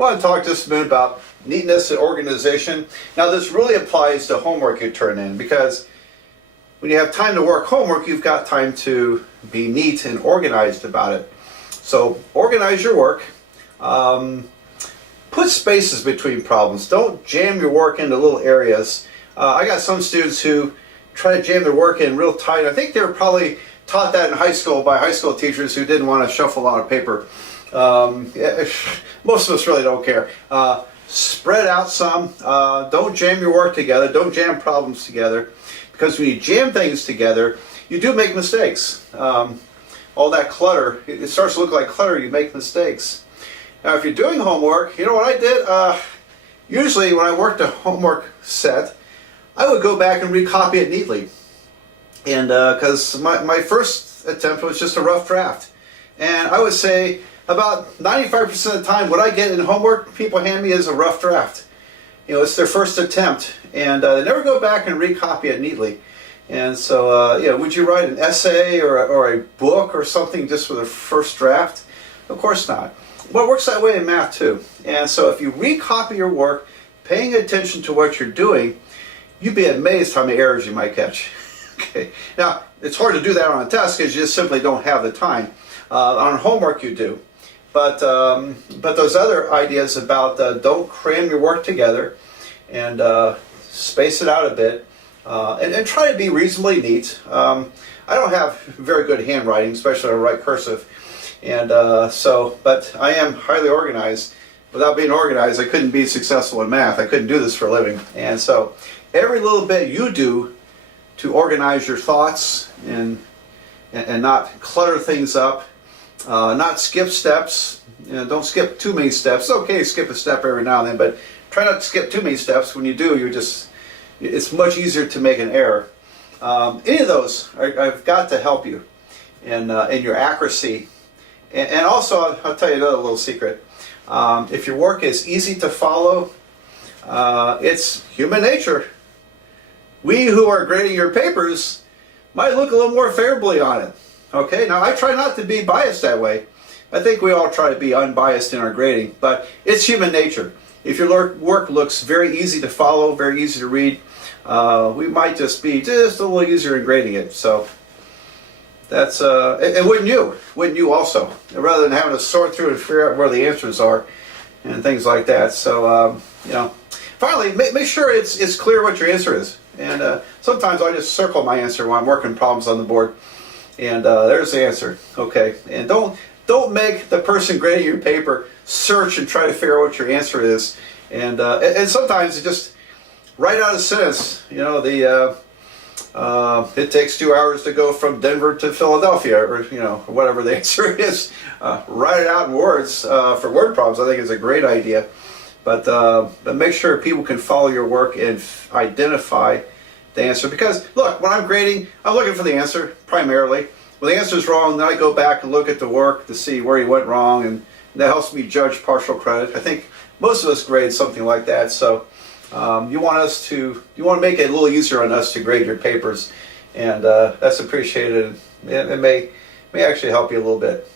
want to talk just a minute about neatness and organization. Now this really applies to homework you turn in, because when you have time to work homework, you've got time to be neat and organized about it. So organize your work. Put spaces between problems. Don't jam your work into little areas. I got some students who try to jam their work in real tight. I think they were probably taught that in high school by high school teachers who didn't want to shuffle a lot of paper. Most of us really don't care. Spread out some. Don't jam your work together. Don't jam problems together. Because when you jam things together, you do make mistakes. All that clutter, it starts to look like clutter, you make mistakes. Now if you're doing homework, you know what I did? Usually when I worked a homework set, I would go back and recopy it neatly. And because my first attempt was just a rough draft. And I would say about 95% of the time what I get in homework people hand me is a rough draft. You know, it's their first attempt, and they never go back and recopy it neatly. And so, you know, would you write an essay or a book or something just for the first draft? Of course not. Well, it works that way in math too. And so if you recopy your work, paying attention to what you're doing, you'd be amazed how many errors you might catch. Okay. Now, it's hard to do that on a test because you just simply don't have the time. On homework you do. But those other ideas about don't cram your work together and space it out a bit and try to be reasonably neat. I don't have very good handwriting, especially when I write cursive, and but I am highly organized. Without being organized, I couldn't be successful in math. I couldn't do this for a living. And so every little bit you do to organize your thoughts and not clutter things up, not skip steps. You know, don't skip too many steps. It's okay to skip a step every now and then, but try not to skip too many steps. When you do, it's much easier to make an error. Any of those I've got to help you in your accuracy. And also, I'll tell you another little secret. If your work is easy to follow, it's human nature. We who are grading your papers might look a little more favorably on it. Okay, now I try not to be biased that way. I think we all try to be unbiased in our grading, but it's human nature. If your work looks very easy to follow, very easy to read, we might just be just a little easier in grading it. So that's and wouldn't you also, rather than having to sort through and figure out where the answers are and things like that. So you know, finally, make sure it's clear what your answer is. And sometimes I just circle my answer when I'm working problems on the board, and there's the answer. Okay, and don't make the person grading your paper search and try to figure out what your answer is. And sometimes it just write out a sentence. You know, it takes 2 hours to go from Denver to Philadelphia, or you know, whatever the answer is. Write it out in words for word problems. I think is a great idea. But make sure people can follow your work and identify the answer. Because look, when I'm grading, I'm looking for the answer primarily. When the answer is wrong, then I go back and look at the work to see where you went wrong, and that helps me judge partial credit. I think most of us grade something like that. So you want to make it a little easier on us to grade your papers, and that's appreciated. It may actually help you a little bit.